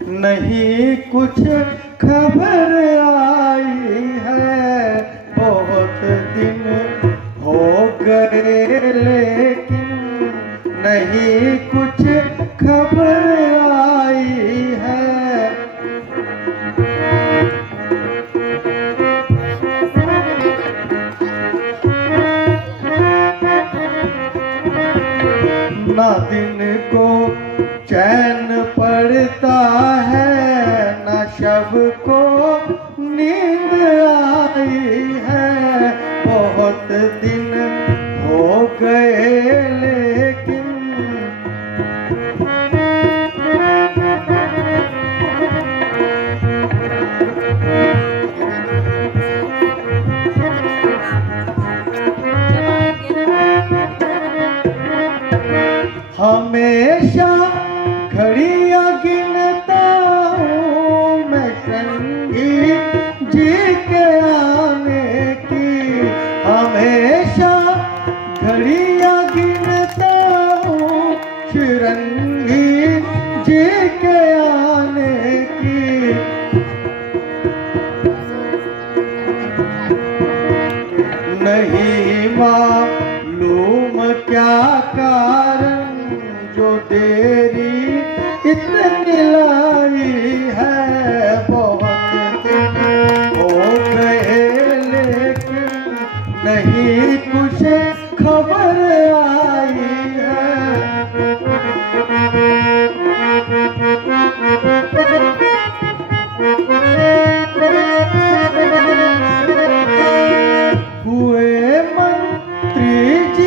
नहीं कुछ खबर आई है। बहुत दिन हो गए लेकिन नहीं कुछ खबर आई है। ना दिन को चैन पड़ता है, ना शब को नींद आई है। बहुत दिन हो गए लेकिन हमेशा घड़ियां गिनता हूँ मैं श्रृंगी जी के आने की। हमेशा घड़ियां गिनता हूँ श्रृंगी जी के आने की। नहीं मालूम क्या कारण जो देरी इतनी लाई है। बहुत दिन हो गए लेकिन नहीं कुछ खबर आई है। हुए मंत्री जी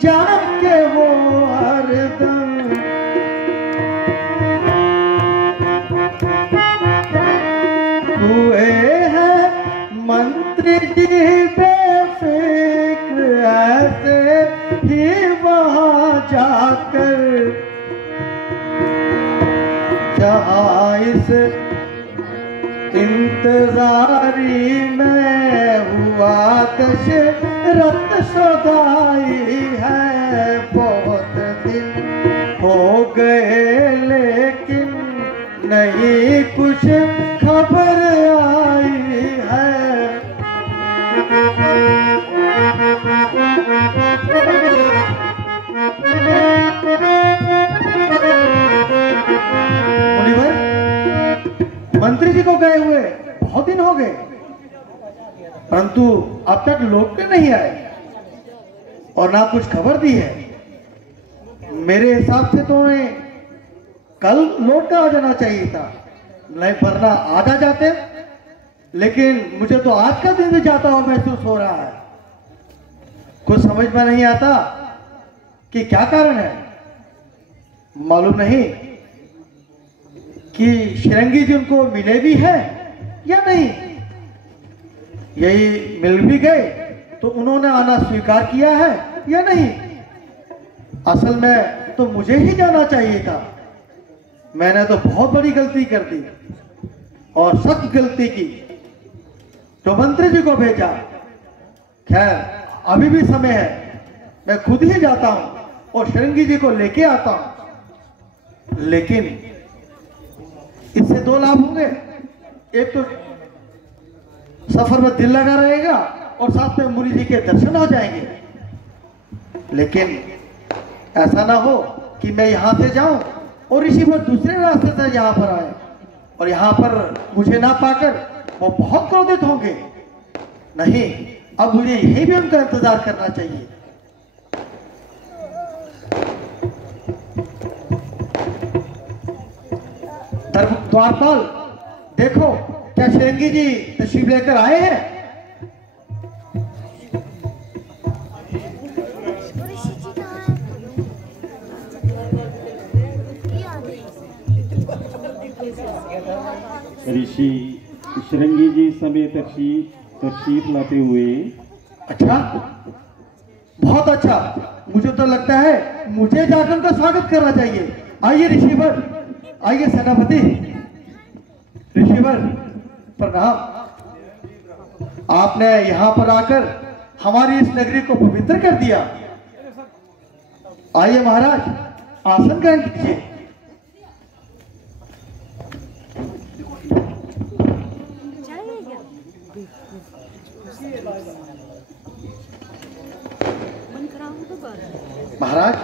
जाके वो हरदम हुए हैं मंत्री जी बेफिक्र। ऐसे ही वहाँ जाकर जहाँ इस इंतजारी में हुआ दशरथ सदाई है। बहुत दिन हो गए लेकिन नहीं कुछ खबर आई है। मुनिवर, मंत्री जी को गए हुए बहुत दिन हो गए परंतु अब तक लौट नहीं आए और ना कुछ खबर दी है। मेरे हिसाब से तो उन्हें कल लौट कर आ जाना चाहिए था, नहीं वरना आज आ जाते। लेकिन मुझे तो आज का दिन भी जाता हुआ महसूस हो रहा है। कुछ समझ में नहीं आता कि क्या कारण है। मालूम नहीं कि श्रृंगी जी उनको मिले भी है या नहीं। यही मिल भी गए तो उन्होंने आना स्वीकार किया है या नहीं। असल में तो मुझे ही जाना चाहिए था। मैंने तो बहुत बड़ी गलती कर दी और सख्त गलती की तो मंत्री जी को भेजा। खैर अभी भी समय है, मैं खुद ही जाता हूं और श्रृंगी जी को लेके आता हूं। लेकिन इससे दो लाभ होंगे। एक तो सफर में दिल लगा रहेगा और साथ में मुनि जी के दर्शन हो जाएंगे। लेकिन ऐसा ना हो कि मैं यहां से जाऊं और इसी पर दूसरे रास्ते से यहां पर आए और यहां पर मुझे ना पाकर वो बहुत क्रोधित होंगे। नहीं, अब मुझे यही भी उनका इंतजार करना चाहिए। द्वारपाल, देखो क्या श्रृंगी जी तशरीफ लेकर आए हैं? ऋषि श्रृंगी जी समेत तशरीफ लाते हुए। अच्छा, बहुत अच्छा। मुझे तो लगता है मुझे जाकर उनका स्वागत करना चाहिए। आइए ऋषिवर, आइए सेनापति। ऋषिवर प्रणाम। आपने यहाँ पर आकर हमारी इस नगरी को पवित्र कर दिया। आइए महाराज, आसन ग्रहण कीजिए। महाराज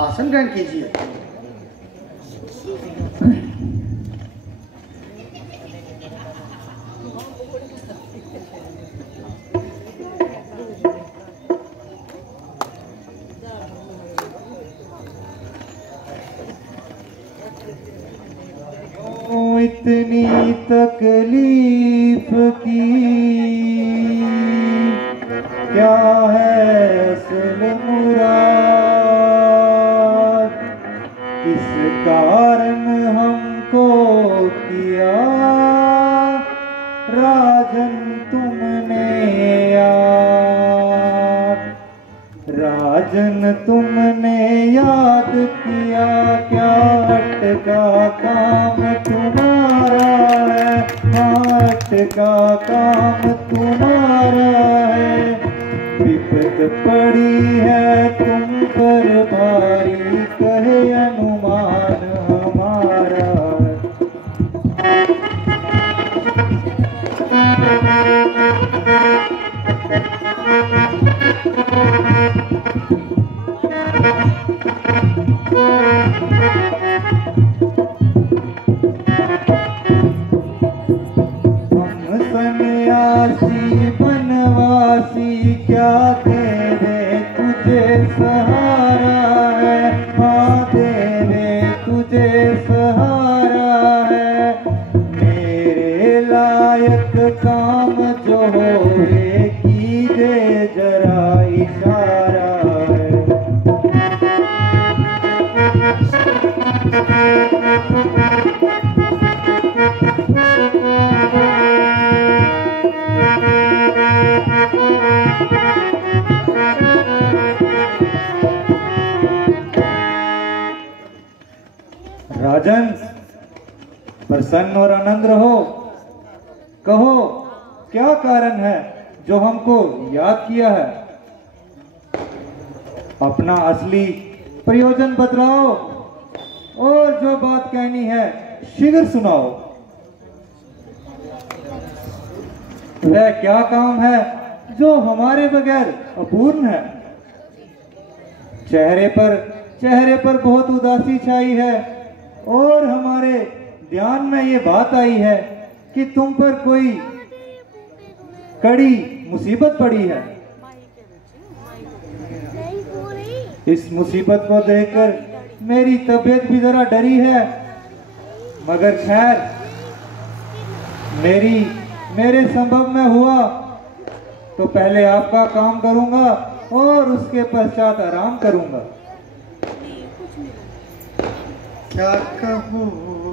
आसन ग्रहण कीजिए। इतनी तकलीफ की क्या है असल मुराद, किस कारण हमको किया राजन तुमने याद, राजन तुमने याद किया क्या अटका काम तुम्हारा है, अटका काम तुम्हारा है, विपत पड़ी है तुम पर भारी कहे अनुमान हमारा। बनवासी क्या देवे तुझे सहारा है, हाँ देवे तुझे सहारा है, मेरे लायक काम जो होवे कीजे जरा इशारा है। राजन प्रसन्न और आनंद रहो, कहो क्या कारण है जो हमको याद किया है, अपना असली प्रयोजन बतलाओ और जो बात कहनी है शीघ्र सुनाओ। वह क्या काम है जो हमारे बगैर अपूर्ण है। चेहरे पर बहुत उदासी छाई है और हमारे ध्यान में ये बात आई है कि तुम पर कोई कड़ी मुसीबत पड़ी है। इस मुसीबत को देखकर मेरी तबीयत भी जरा डरी है, मगर खैर मेरे संभव में हुआ तो पहले आपका काम करूंगा और उसके पश्चात आराम करूंगा। क्या कहूँ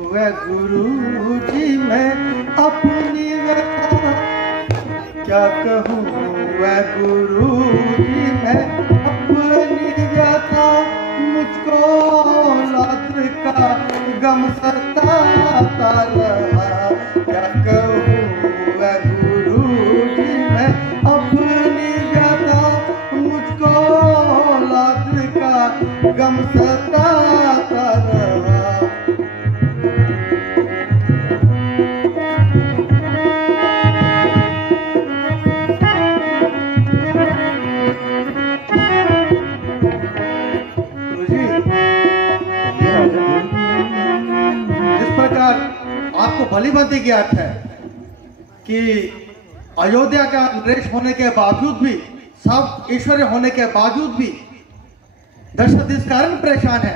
गुरु जी मैं अपनी व्यथा, क्या कहूँ गुरु जी मैं अपनी व्यथा, मुझको लात्र का गम सताता रहा। क्या कहूँ गुरु जी मैं अपनी व्यथा, मुझको लात्र का गम सताता रहा। आपको भली भांति ज्ञात है कि अयोध्या का नरेश होने के बावजूद भी, सब ईश्वरीय होने के बावजूद भी दशरथ इस कारण परेशान है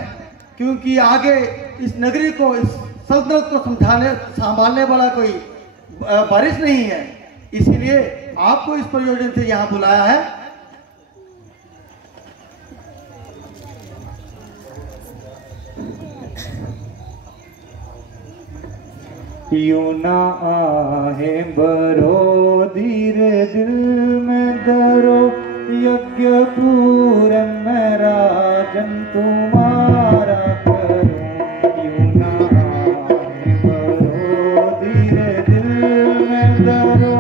क्योंकि आगे इस नगरी को, इस सल्तनत को संभालने वाला कोई वारिस नहीं है। इसीलिए आपको इस प्रयोजन से यहाँ बुलाया है। यूं ना आहे बरो धीरे दिल में धरो, यज्ञ पूरन में राजन तुम्हारा करो। यूं ना आहे बरो धीरे दिल में धरो,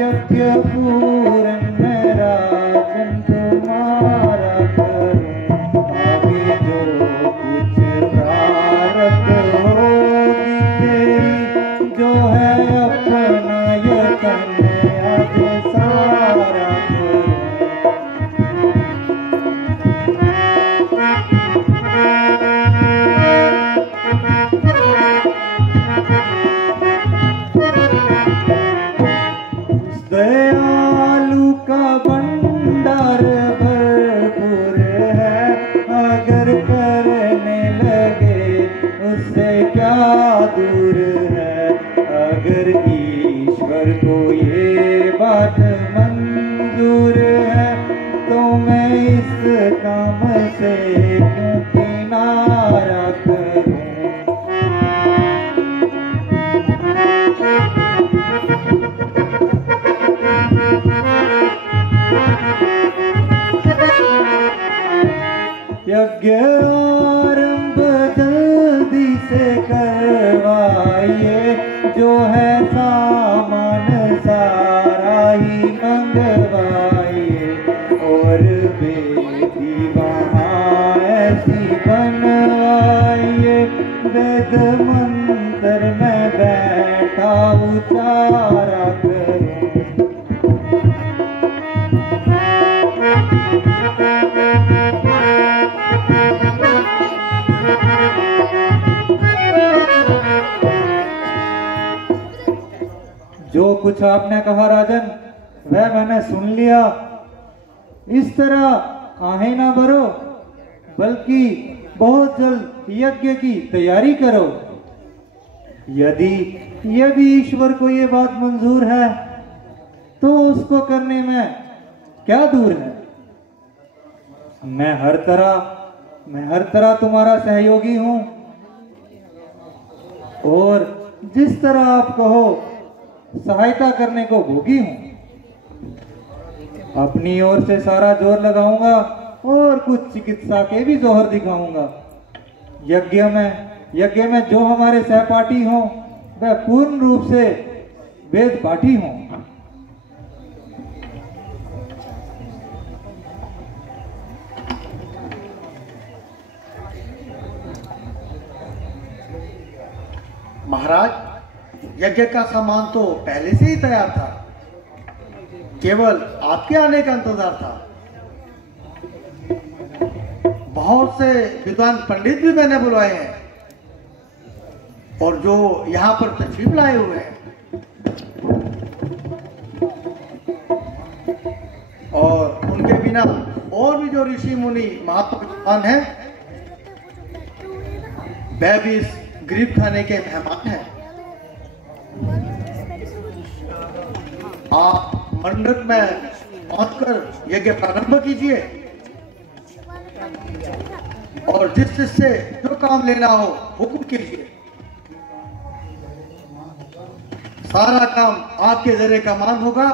यज्ञ पूरन में राजन तुम्हारा करो। आगे जो कुछ से करवाइए, जो है सामान सारा ही मंगवाइए, और बेटी वहाँ ऐसी बनवाइए, वेद मंत्र में बैठा उचारा करूं। जो कुछ आपने कहा राजन, वह मैंने सुन लिया। इस तरह आहें ना भरो, बल्कि बहुत जल्द यज्ञ की तैयारी करो। यदि ईश्वर को ये बात मंजूर है तो उसको करने में क्या दूर है। मैं हर तरह तुम्हारा सहयोगी हूं, और जिस तरह आप कहो सहायता करने को भोगी हूं। अपनी ओर से सारा जोर लगाऊंगा और कुछ चिकित्सा के भी जोहर दिखाऊंगा। यज्ञ में जो हमारे सहपाठी हों वह पूर्ण रूप से वेद पाठी हों। महाराज, यज्ञ का सामान तो पहले से ही तैयार था, केवल आपके आने का इंतजार था। बहुत से विद्वान पंडित भी मैंने बुलवाए हैं, और जो यहाँ पर तशरीफ लाए हुए हैं, और उनके बिना और भी जो ऋषि मुनि महात्मा विद्वान हैं, वह भी इस गरीब खाने के मेहमान हैं। आप मंडप में पहुंचकर यज्ञ प्रारंभ कीजिए, और जिससे जो काम लेना हो हुक्म कीजिए। सारा काम आपके जरिए का मान होगा।